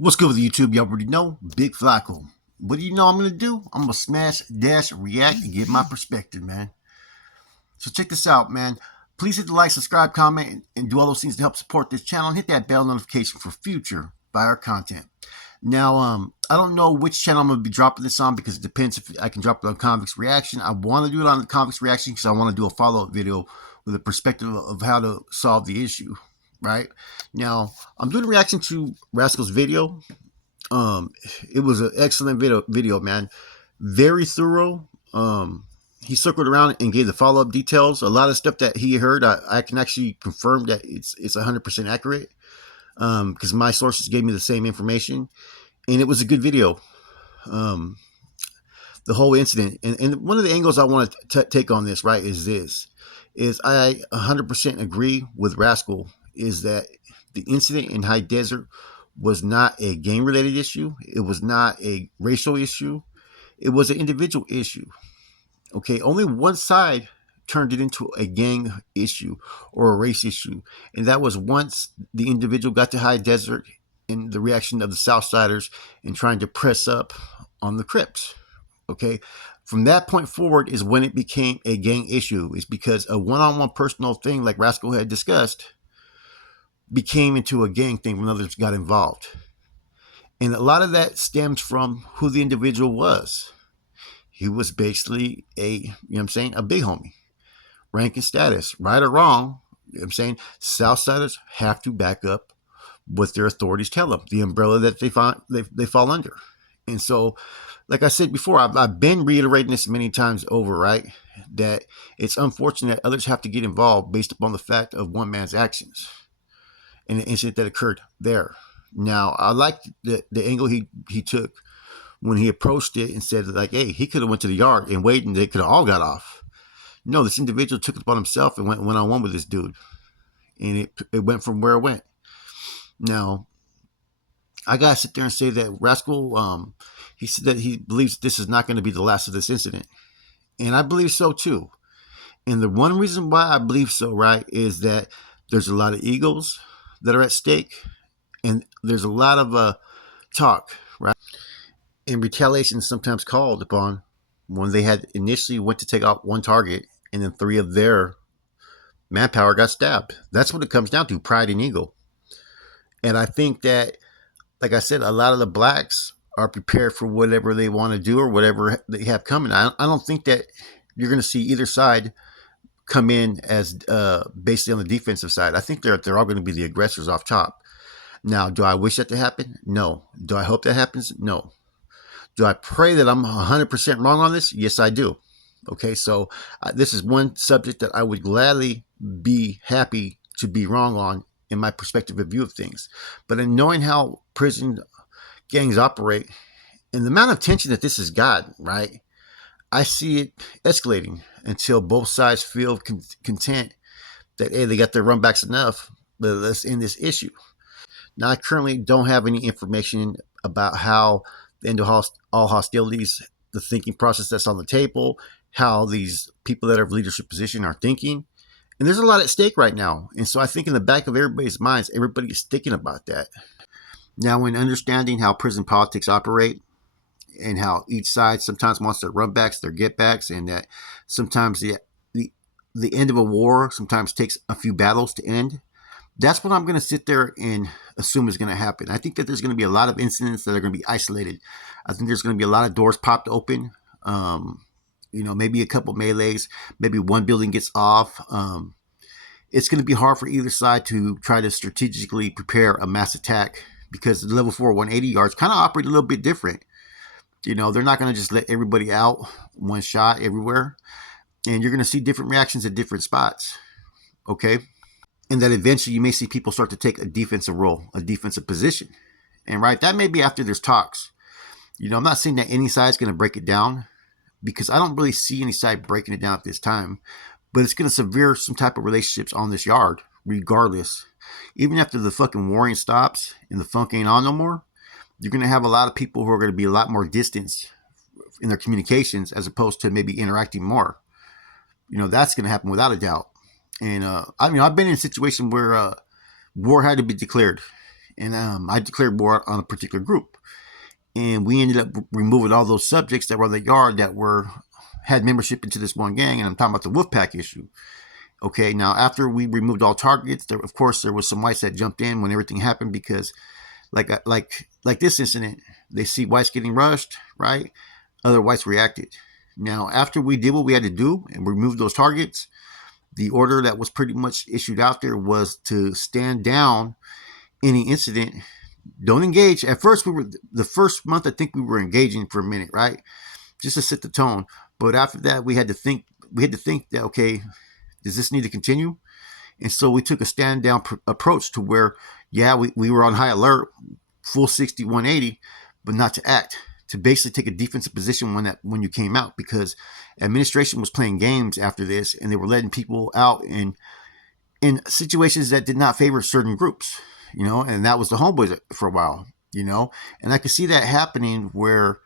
What's good with YouTube? You already know, Big Flacco. What do you know I'm going to do? I'm going to smash, dash, react, and give my perspective, man. So check this out, man. Please hit the like, subscribe, comment, and do all those things to help support this channel. And hit that bell notification for future buyer content. Now, I don't know which channel I'm going to be dropping this on because it depends if I can drop it on Convict's Reaction. I want to do it on the Convict's Reaction because I want to do a follow-up video with a perspective of how to solve the issue, right? Now, I'm doing a reaction to Rascal's video. It was an excellent video, man. Very thorough. He circled around and gave the follow-up details. A lot of stuff that he heard, I can actually confirm that it's 100% accurate. Because my sources gave me the same information, and it was a good video. The whole incident, and one of the angles I want to take on this, right, is I 100% agree with Rascal, is that the incident in High Desert was not a gang-related issue. It was not a racial issue. It was an individual issue. Okay, only one side turned it into a gang issue or a race issue, and that was once the individual got to High Desert and the reaction of the Southsiders and trying to press up on the Crips. Okay, from that point forward is when it became a gang issue. It's because a one-on-one personal thing, like Rascal had discussed, became into a gang thing when others got involved. And a lot of that stems from who the individual was. He was basically a big homie. Rank and status, right or wrong, I'm saying Southsiders have to back up what their authorities tell them, the umbrella that they fall under. And so, like I said before, I've been reiterating this many times over, right? That it's unfortunate that others have to get involved based upon the fact of one man's actions and the incident that occurred there. Now, I like the angle he took when he approached it and said, like, hey, he could have went to the yard and waited and they could have all got off. No, this individual took it upon himself and went one-on-one with this dude. And it went from where it went. Now, I got to sit there and say that Rascal, he said that he believes this is not going to be the last of this incident. And I believe so, too. And the one reason why I believe so, right, is that there's a lot of egos that are at stake. And there's a lot of talk, right? And retaliation is sometimes called upon when they had initially went to take out one target and then 3 of their manpower got stabbed. That's what it comes down to, pride and ego. And I think that, like I said, a lot of the blacks are prepared for whatever they want to do or whatever they have coming. I don't think that you're going to see either side come in as basically on the defensive side. I think they're all going to be the aggressors off top. Now, do I wish that to happen? No. Do I hope that happens? No. Do I pray that I'm 100% wrong on this? Yes, I do. Okay, so this is one subject that I would gladly be happy to be wrong on in my perspective of view of things. But in knowing how prison gangs operate and the amount of tension that this has got, right, I see it escalating until both sides feel content that, hey, they got their runbacks enough. Let's end this issue. Now, I currently don't have any information about how the end of all hostilities, the thinking process that's on the table, how these people that are in leadership position are thinking. And there's a lot at stake right now. And so I think in the back of everybody's minds, everybody is thinking about that. Now, in understanding how prison politics operate and how each side sometimes wants their runbacks, their getbacks, and that sometimes the end of a war sometimes takes a few battles to end, that's what I'm going to sit there and assume is going to happen. I think that there's going to be a lot of incidents that are going to be isolated. I think there's going to be a lot of doors popped open. Maybe a couple melees, maybe one building gets off. It's going to be hard for either side to try to strategically prepare a mass attack because the level 4 180 yards kind of operate a little bit different. They're not going to just let everybody out one shot everywhere. And you're going to see different reactions at different spots. Okay? And that eventually you may see people start to take a defensive role, a defensive position. And right, that may be after there's talks. I'm not saying that any side is going to break it down because I don't really see any side breaking it down at this time. But it's going to sever some type of relationships on this yard, regardless. Even after the fucking warring stops and the funk ain't on no more, you're going to have a lot of people who are going to be a lot more distanced in their communications as opposed to maybe interacting more. That's going to happen without a doubt. And I've been in a situation where war had to be declared, and I declared war on a particular group, and we ended up removing all those subjects that were in the yard that had membership into this one gang, and I'm talking about the Wolfpack issue. Okay, now after we removed all targets, of course there was some whites that jumped in when everything happened, because like this incident, they see whites getting rushed, right? Other whites reacted. Now after we did what we had to do and removed those targets, the order that was pretty much issued out there was to stand down any incident. Don't engage. At first, the first month, I think we were engaging for a minute, right? Just to set the tone. But after that, we had to think that, okay, does this need to continue? And so we took a stand down approach to where, yeah, we were on high alert, full 60, 180, but not to act, to basically take a defensive position when you came out, because administration was playing games after this, and they were letting people out in situations that did not favor certain groups, and that was the homeboys for a while, and I could see that happening where,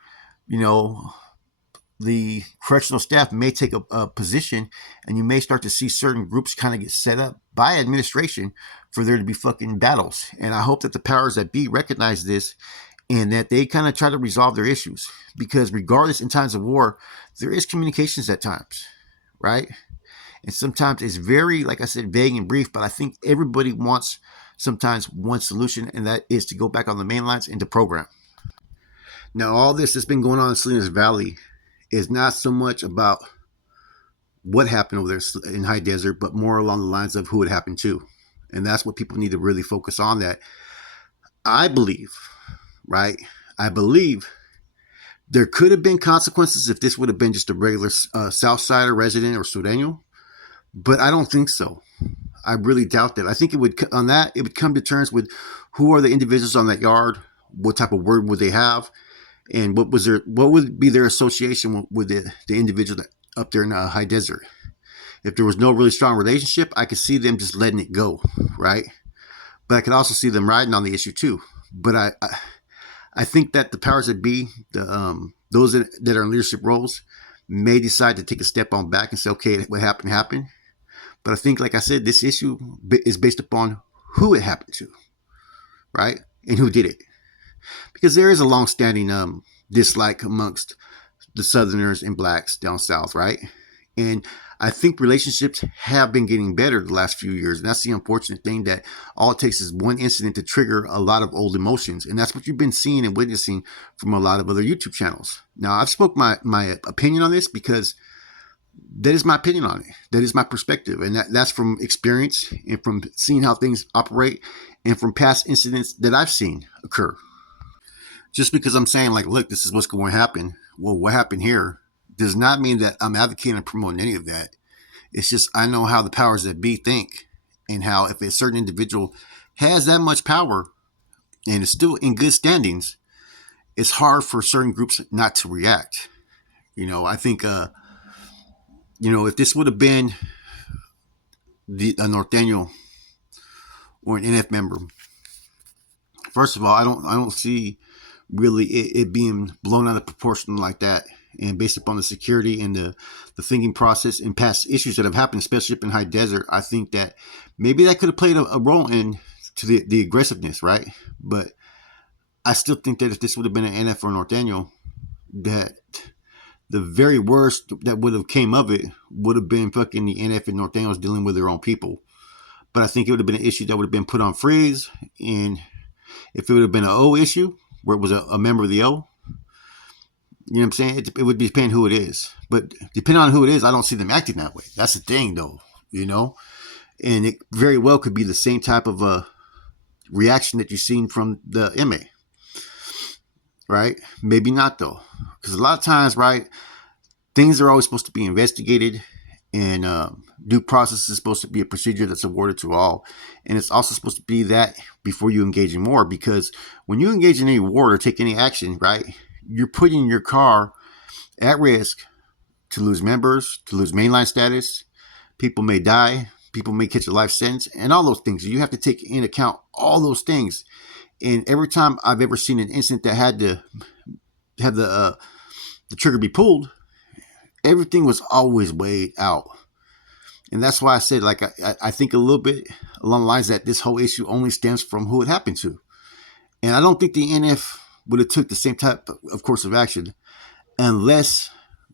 the correctional staff may take a position, and you may start to see certain groups kind of get set up by administration for there to be fucking battles. And I hope that the powers that be recognize this, and that they kind of try to resolve their issues, because regardless, in times of war, there is communications at times, right? And sometimes it's very, like I said, vague and brief, but I think everybody wants sometimes one solution, and that is to go back on the main lines and to program. Now, all this that's been going on in Salinas Valley is not so much about what happened over there in High Desert, but more along the lines of who it happened to. And that's what people need to really focus on. That I believe, right? I believe there could have been consequences if this would have been just a regular Southsider resident or Sureño, but I don't think so. I really doubt that. I think it would come to terms with who are the individuals on that yard, what type of word would they have, and what would be their association with the individual up there in the High Desert. If there was no really strong relationship, I could see them just letting it go, right? But I could also see them riding on the issue too. But I think that the powers that be, those that are in leadership roles, may decide to take a step on back and say, okay, what happened happened. But I think, like I said, this issue is based upon who it happened to, right? And who did it. Because there is a long-standing dislike amongst the Southerners and blacks down south, right? And I think relationships have been getting better the last few years. And that's the unfortunate thing, that all it takes is one incident to trigger a lot of old emotions. And that's what you've been seeing and witnessing from a lot of other YouTube channels. Now, I've spoke my opinion on this because that is my opinion on it. That is my perspective. And that's from experience and from seeing how things operate and from past incidents that I've seen occur. Just because I'm saying, like, look, this is what's going to happen. Well, what happened here does not mean that I'm advocating or promoting any of that. It's just I know how the powers that be think, and how if a certain individual has that much power and is still in good standings, it's hard for certain groups not to react. I think, if this would have been a Norteño or an NF member, first of all, I don't see really it being blown out of proportion like that. And based upon the security and the thinking process and past issues that have happened, especially up in High Desert, I think that maybe that could have played a role in to the aggressiveness, right? But I still think that if this would have been an NF or Norteño, that the very worst that would have came of it would have been fucking the NF and Norteños dealing with their own people. But I think it would have been an issue that would have been put on freeze. And if it would have been an O issue, where it was a member of the O, you know what I'm saying? It would depend who it is. But depending on who it is, I don't see them acting that way. That's the thing, though, And it very well could be the same type of reaction that you've seen from the MA, right? Maybe not, though. Because a lot of times, right, things are always supposed to be investigated, and due process is supposed to be a procedure that's awarded to all. And it's also supposed to be that before you engage in war, because when you engage in any war or take any action, right, you're putting your car at risk to lose members, to lose mainline status. People may die. People may catch a life sentence, and all those things. You have to take into account all those things. And every time I've ever seen an incident that had to have the trigger be pulled, everything was always weighed out. And that's why I said, like, I think a little bit along the lines that this whole issue only stems from who it happened to. And I don't think the NF would have took the same type of course of action unless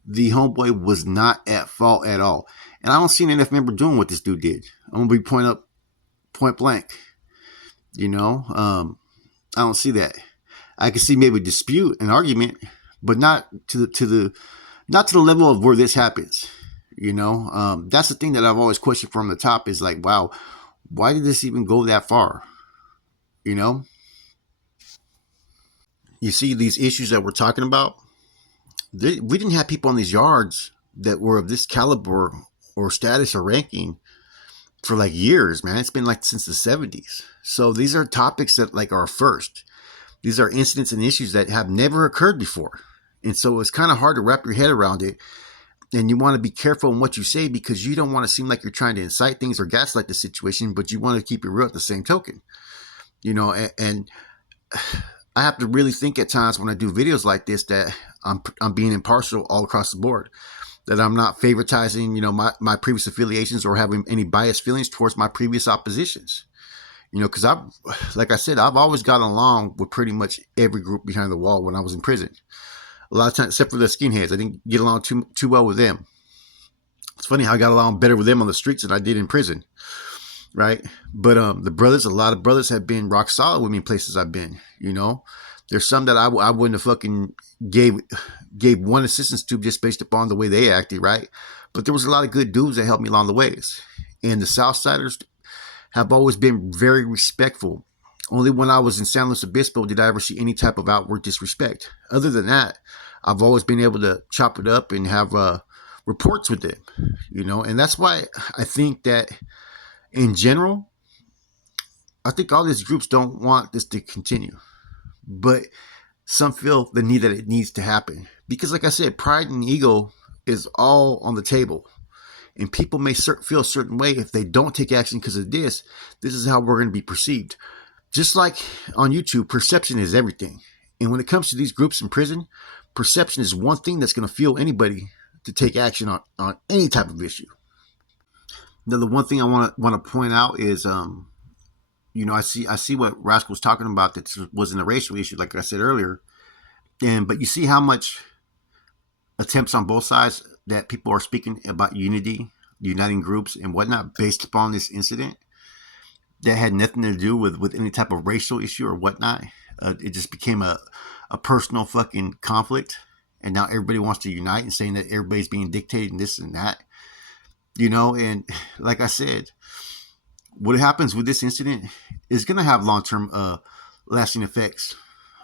the homeboy was not at fault at all. And I don't see an NF member doing what this dude did. I'm gonna be point blank. You know, I don't see that. I can see maybe dispute an argument, but not not to the level of where this happens. You know, that's the thing that I've always questioned from the top is like, wow, why did this even go that far? You know, you see these issues that we're talking about. We didn't have people on these yards that were of this caliber or status or ranking for like years, man. It's been like since the 70s. So these are topics that like are first. These are incidents and issues that have never occurred before. And so it's kind of hard to wrap your head around it. And you want to be careful in what you say because you don't want to seem like you're trying to incite things or gaslight the situation, but you want to keep it real at the same token. You know, and I have to really think at times when I do videos like this that I'm being impartial all across the board. That I'm not favoritizing, you know, my previous affiliations or having any biased feelings towards my previous oppositions. You know, because like I said, I've always gotten along with pretty much every group behind the wall when I was in prison. A lot of times, except for the skinheads, I didn't get along too well with them. It's funny how I got along better with them on the streets than I did in prison, right? But the brothers, a lot of brothers have been rock solid with me in places I've been. You know, there's some that I wouldn't have fucking gave one assistance to just based upon the way they acted, right? But there was a lot of good dudes that helped me along the ways. And the Southsiders have always been very respectful. Only when I was in San Luis Obispo did I ever see any type of outward disrespect. Other than that, I've always been able to chop it up and have reports with them, you know? And that's why I think that in general, I think all these groups don't want this to continue. But some feel the need that it needs to happen. Because like I said, pride and ego is all on the table. And people may feel a certain way if they don't take action because of this. This is how we're going to be perceived. Just like on YouTube, perception is everything. And when it comes to these groups in prison, perception is one thing that's going to fuel anybody to take action on any type of issue. Now, the one thing I want to point out is, you know, I see what Rascal's talking about that wasn't a racial issue, like I said earlier. But you see how much attempts on both sides that people are speaking about unity, uniting groups and whatnot based upon this incident that had nothing to do with any type of racial issue or whatnot. It just became a personal fucking conflict. And now everybody wants to unite and saying that everybody's being dictated and this and that. You know, and like I said, what happens with this incident is going to have long-term lasting effects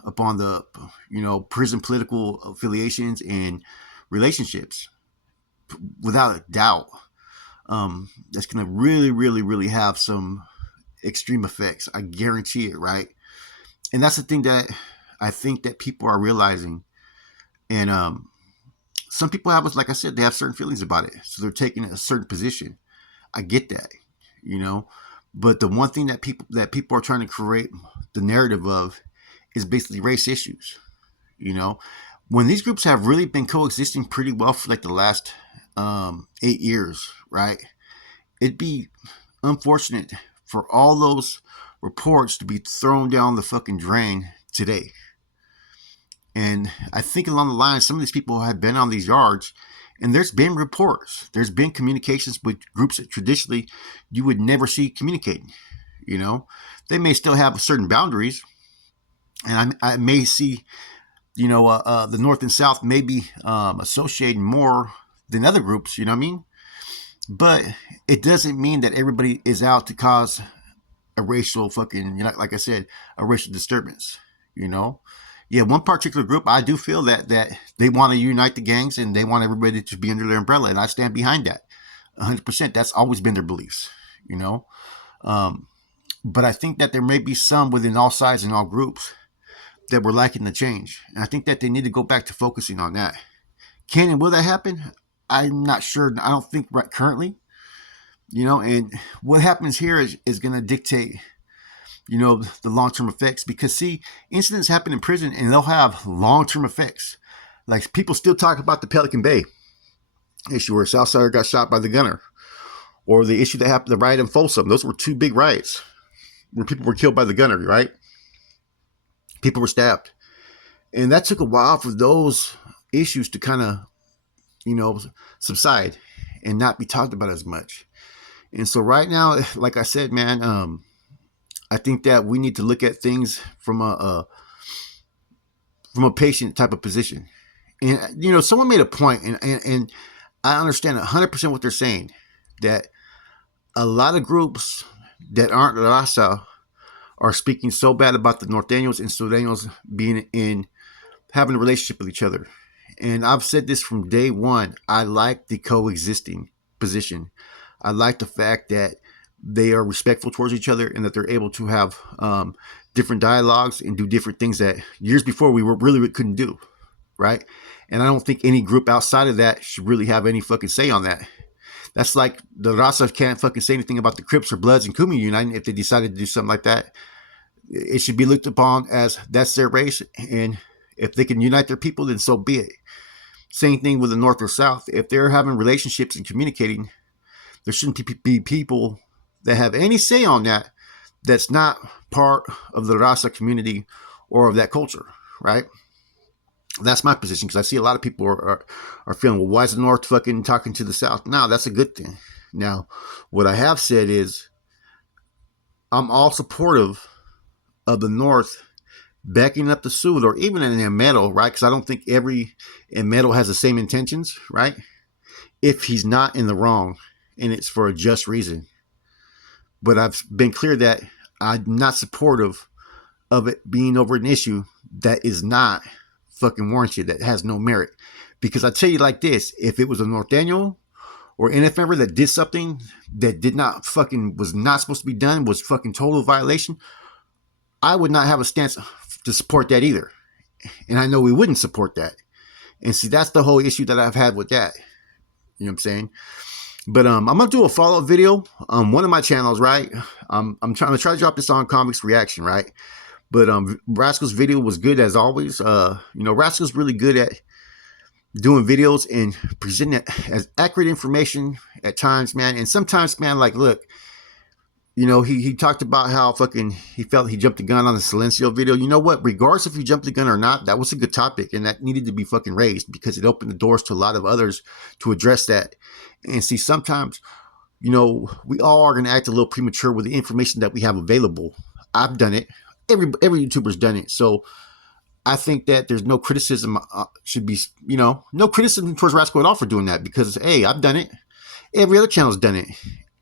upon the, you know, prison political affiliations and relationships, without a doubt. That's going to really, really, really have some extreme effects. I guarantee it, right? And that's the thing that I think that people are realizing. And some people have, like I said, they have certain feelings about it. So they're taking a certain position. I get that, you know. But the one thing that people are trying to create the narrative of is basically race issues. You know, when these groups have really been coexisting pretty well for like the last 8 years, right? It'd be unfortunate for all those reports to be thrown down the fucking drain today. And I think along the line, some of these people have been on these yards, and there's been reports. There's been communications with groups that traditionally you would never see communicating. You know, they may still have certain boundaries, and I may see, you know, the North and South maybe associating more than other groups. You know what I mean? But it doesn't mean that everybody is out to cause a racial fucking, you know, like I said, a racial disturbance. You know. Yeah, one particular group, I do feel that they want to unite the gangs and they want everybody to be under their umbrella, and I stand behind that 100%. That's always been their beliefs, you know. But I think that there may be some within all sides and all groups that were lacking the change, and I think that they need to go back to focusing on that. Can and will that happen? I'm not sure. I don't think right currently, you know. And what happens here is going to dictate, you know, the long-term effects, because see, incidents happen in prison and they'll have long-term effects. Like people still talk about the Pelican Bay issue where Southsider got shot by the gunner, or the issue that happened, the riot in Folsom. Those were two big riots where people were killed by the gunner, right? People were stabbed. And that took a while for those issues to kind of, you know, subside and not be talked about as much. And so right now, like I said, man, I think that we need to look at things from a patient type of position. And you know, someone made a point, and I understand 100% what they're saying, that a lot of groups that aren't Raza are speaking so bad about the Norteños and Sureños being in having a relationship with each other. And I've said this from day one. I like the coexisting position. I like the fact that they are respectful towards each other and that they're able to have different dialogues and do different things that years before we really couldn't do, right? And I don't think any group outside of that should really have any fucking say on that. That's like the Raza can't fucking say anything about the Crips or Bloods and Kumi uniting if they decided to do something like that. It should be looked upon as that's their race, and if they can unite their people, then so be it. Same thing with the North or South. If they're having relationships and communicating, there shouldn't be people that have any say on that that's not part of the Raza community or of that culture, right? That's my position, because I see a lot of people are feeling, well, why is the North fucking talking to the South? No, that's a good thing. Now, what I have said is I'm all supportive of the North backing up the Sud, or even in Emero, right? Because I don't think every Emero has the same intentions, right? If he's not in the wrong and it's for a just reason. But I've been clear that I'm not supportive of it being over an issue that is not fucking warranted, that has no merit. Because I tell you like this, if it was a Norteño or NF that did something that did not fucking, was not supposed to be done, was fucking total violation, I would not have a stance to support that either. And I know we wouldn't support that. And see, that's the whole issue that I've had with that. You know what I'm saying? But I'm gonna do a follow-up video on one of my channels, right? I'm trying to drop this on Comics Reaction, right? But Rascal's video was good as always. You know, Rascal's really good at doing videos and presenting it as accurate information at times, man. And sometimes, man, like, look, you know, he talked about how fucking he felt he jumped the gun on the Silencio video. You know what? Regardless if you jumped the gun or not, that was a good topic, and that needed to be fucking raised because it opened the doors to a lot of others to address that. And see, sometimes, you know, we all are going to act a little premature with the information that we have available. I've done it. Every YouTuber's done it. So I think that there's no criticism should be, you know, no criticism towards Rascal at all for doing that, because, hey, I've done it. Every other channel's done it.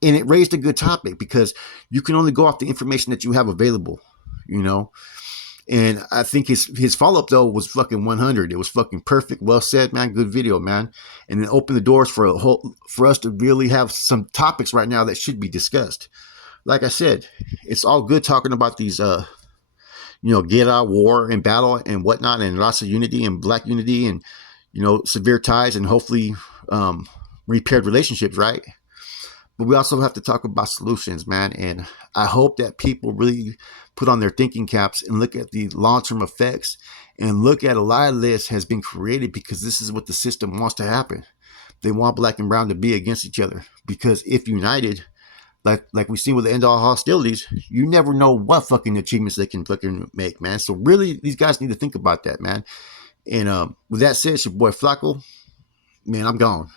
And it raised a good topic because you can only go off the information that you have available, you know. And I think his follow-up, though, was fucking 100. It was fucking perfect. Well said, man. Good video, man. And it opened the doors for us to really have some topics right now that should be discussed. Like I said, it's all good talking about these, you know, guerra, war, and battle and whatnot, and lots of unity and black unity and, you know, severe ties and hopefully repaired relationships, right? But we also have to talk about solutions, man. And I hope that people really put on their thinking caps and look at the long-term effects and look at a lot of this has been created because this is what the system wants to happen. They want black and brown to be against each other, because if united, like we see with the end all hostilities, you never know what fucking achievements they can fucking make, man. So really, these guys need to think about that, man. And with that said, it's your boy Flacco. Man, I'm gone.